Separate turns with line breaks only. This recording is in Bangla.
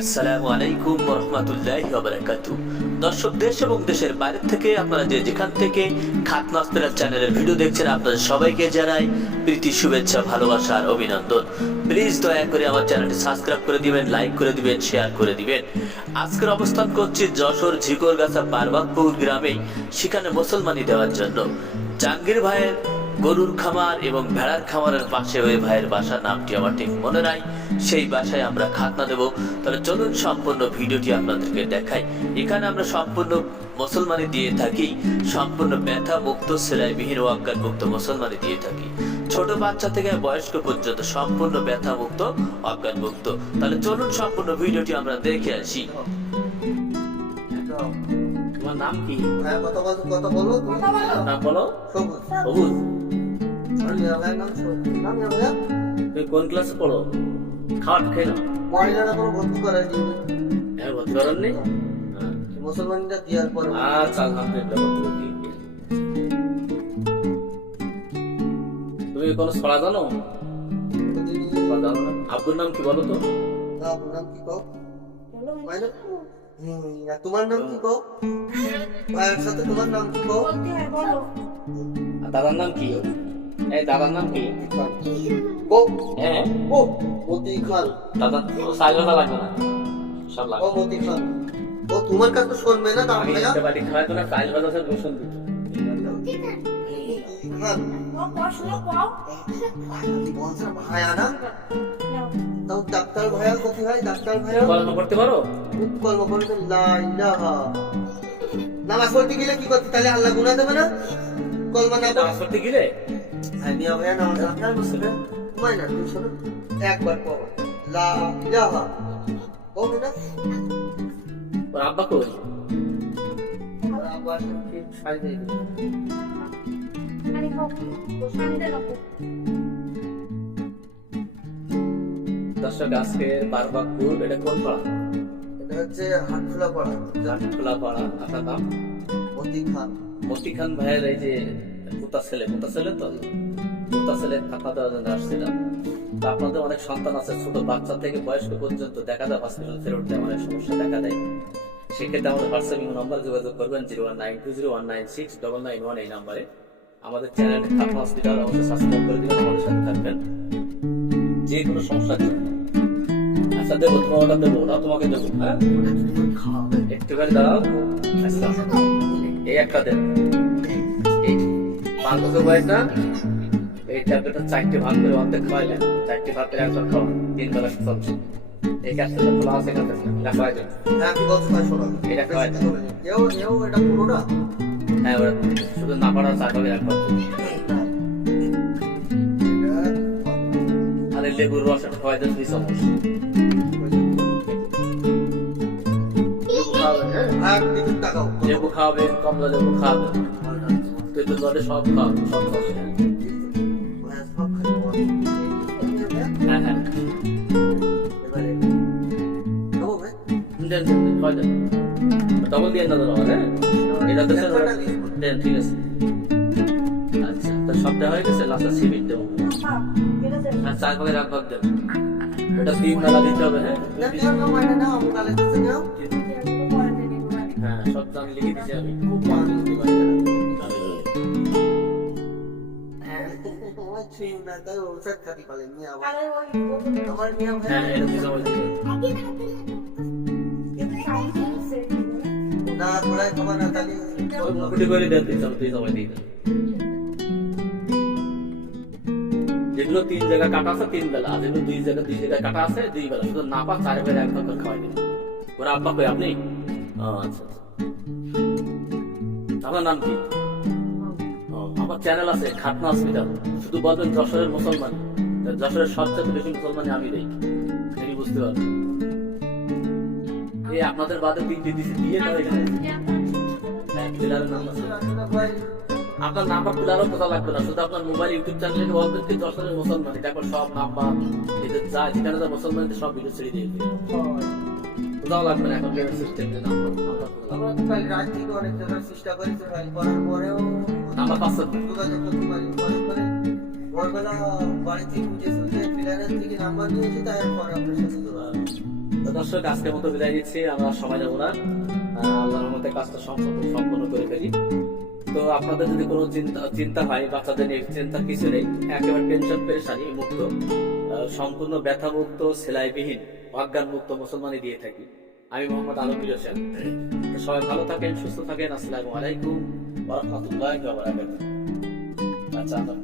আসসালামু আলাইকুম রহমতুল্লাহ দর্শক, দেশ এবং দেশের থেকে আপনারা যে যেখান থেকে চ্যানেলের ভিডিও দেখছেন, আপনাদের সবাইকে জানাই প্রীতি, শুভেচ্ছা, ভালোবাসা আর অভিনন্দন। প্লিজ দয়া করে আমার চ্যানেলটি সাবস্ক্রাইব করে দিবেন, লাইক করে দিবেন, শেয়ার করে দিবেন। আজকের অবস্থান করছি যশোর ঝিকরগাছা পারবাকপুর গ্রামে, সেখানে মুসলমানি দেওয়ার জন্য। জাহাঙ্গীর ভাইয়ের গরুর খামার এবং ভেড়ার খামারের পাশে ওই ভাইয়ের বাসা নামটি আমার ঠিক মনে নাই। সেই বাসায় আমরা খাতনা দেব। তাহলে চলুন সম্পূর্ণ ভিডিওটি আপনাদেরকে দেখাই। এখানে আমরা সম্পূর্ণ মুসলমানি দিয়ে থাকি। সম্পূর্ণ ব্যথা মুক্ত সেলাই বিহীন ওয়াক্কার মুক্ত মুসলমানি দিয়ে থাকি। ছোট বাচ্চা থেকে বয়স্ক পর্যন্ত সম্পূর্ণ ব্যথা মুক্ত অজ্ঞান মুক্ত তাহলে চলুন সম্পূর্ণ ভিডিওটি আমরা দেখে আসি। তোমার নাম কি?
হ্যাঁ, কত বল- কত বলো? তুমি?
নাম বলো?
সবুজ।
সবুজ। তুমি কোন ক্লাসে পড়ো খাওয়া খেয়ে নাও
মহিলারা কোনো ভর্তি করার জন্য
হ্যাঁ ভর্তি করার নেই
মুসলমানরা দেওয়ার পরে
আচ্ছা আলহামদুলিল্লাহ। তুমি কোনো ছড়া জানো না আব্বুর নাম কি বলো তো
আপনার নাম কি কও? তোমার নাম কি কও সাথে তোমার নাম কি কও
দাদার নাম কি এই দাদার নাম কি।
কও
হ্যাঁ।
কও মতি খান।
দাদা কথা লাগবে না। সব
ও
লাগবে
মতি খান। ও তোমার কাছে শুনবে না তার
আমি বাড়ি খাওয়াই তো না
ভাইয়া না তাও ডাক্তার ভাইয়া কোথায় ডাক্তার ভাইয়া
কলমা করতে পারো?
কর্ম করতে লা নামাজ পড়তে গেলে কি করতে? তাহলে আল্লাহ গুনাহ দেবে না? কলমা না
নামাজ পড়তে গেলে?
মিয়া ভাইয়া নামাজ আপনার মুসলিম তোমায় না তুমি শোনো। একবার পড়ো লা ইলাহা বলবে না
ওর আব্বা কই
দিয়ে।
দর্শক বারবাকপুর এটা কোন পাড়া?
এটা হচ্ছে হাত খোলা পড়া।
খোলা পাড়া আপনার নাম?
মতি খান
মতি খান ভাইয়ের এই যে পোতা ছেলে পোতা ছেলে তো? পোতা ছেলে দেওয়ার জন্য আসছিলাম আপনাদের অনেক সন্তান আছে, ছোট বাচ্চা থেকে বয়স্ক পর্যন্ত দেখা যায় হসপিটাল ফেরত দেয় অনেক সমস্যা দেখা দেয়। সেক্ষেত্রে আমাদের হোয়াটসঅ্যাপ নাম্বার যোগাযোগ করবেন zero one nine two zero one nine six double nine one এই নাম্বারে আমাদের চ্যানেল খাতা হসপিটাল অবশ্যই সাবস্ক্রাইব করে দিবেন, আমাদের সাথে থাকবেন। যে কোনো সমস্যার জন্য আচ্ছা দেবো তোমার অর্ডার দেবো না তোমাকে দেবো হ্যাঁ? একটুখানি দাঁড়াও। আচ্ছা এই একটা দেন। পাঁচ বয়স না? এই ট্যাবলেটটা চারটে ভাগ করে অর্ধেক খাওয়াইলেন চারটে ভাগ করে একবার খাওয়া তিন বেলা চলছে এই ক্যাপসুলটা খোলা আছে এটা খাওয়াই দেন
হ্যাঁ কি বলছো ভাই শোনো
এটা খাওয়াই দেন
এও এও এটা পুরো
হ্যাঁ ওরা শুধু না পাড়া চা খাবে একবার আর লেবুর রস খাওয়াই দেন দুই চামচ লেবু খাওয়াবে কমলা লেবু খাওয়াবে। তো জলে সব খাওয়াবে সব খাওয়াবে হ্যাঁ হ্যাঁ দিয়ে না দাদা হ্যাঁ? এটা তো ঠিক আছে। আচ্ছা তো সব দেওয়া হয়ে গেছে লাস্টে সিমেন্ট দেবো। আর চার ভাগের এক ভাগ দেবো। এটা তিন বেলা দিতে হবে হ্যাঁ? হ্যাঁ সব দাম লিখে দিচ্ছি আমি।
আমার
যেগুলো তিন জায়গা কাটা আছে তিন বেলা আর যেগুলো দুই জায়গা দুই জায়গায় কাটা আছে দুই বেলা শুধু না পা চার বেলা এক ভাগ খাওয়াই দিন ওরা আব্বা কই আপনি আচ্ছা আচ্ছা আপনার নাম কি আমার চ্যানেল আছে খাতনা হসপিটাল। শুধু বলবেন যশোরের মুসলমান। যশোরের সবচেয়ে বেশি মুসলমানই আমি দেখি দেখি বুঝতে পারবেন এই আপনাদের বাদে তিনটে দিছি দিয়ে দাও এখানে। হ্যাঁ, নাম আছে। আপনার নাম্বার পিলারও কোথা লাগবে না। শুধু আপনার মোবাইল ইউটিউব চ্যানেলে বলবেন কি যশোরের মুসলমান। দেখো সব নাম্বার এদের যা যেখানে যা সব ভিডিও ছেড়ে দিয়ে কোথাও লাগবে না এখন পেমেন্ট সিস্টেম নাম্বার
আমরা কাল রাত থেকে অনেক চেষ্টা করেছি ভাই করার পরেও
পাচ্ছে
যোগাযোগ করতে পারি পরে পরে ভোরবেলা বাড়ি থেকে উঠে সুঝে থেকে নাম্বার নিয়েছি তারপরে আপনার সাথে যোগাযোগ
তো দর্শক আজকের মতো বিদায় নিচ্ছি আমরা সময় যাব না। আল্লাহর মতে কাজটা সম্পূর্ণ সম্পূর্ণ করে ফেলি। তো আপনাদের যদি কোনো চিন্তা চিন্তা হয় বাচ্চাদের নিয়ে চিন্তা কিছু নেই একেবারে টেনশন পেরেশানি মুক্ত। সম্পূর্ণ ব্যথামুক্ত, সেলাইবিহীন অজ্ঞান মুক্ত মুসলমানই দিয়ে থাকি। আমি মোহাম্মদ আলমগীর হোসেন। সবাই ভালো থাকেন, সুস্থ থাকেন। আসসালামু আলাইকুম রাহমাতুল্লাহি আচ্ছা।